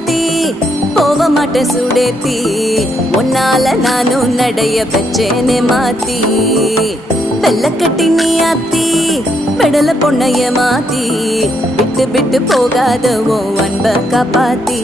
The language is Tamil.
சாத்தி போக மாட்டேன் சுடேத்தி உன்னால நானும் நடைய பெச்சேனே மாத்தி வெள்ளக்கட்டி நீ ஆத்தி பெடல பொண்ணைய மாத்தி விட்டு விட்டு போகாத ஓ அன்ப காப்பாத்தி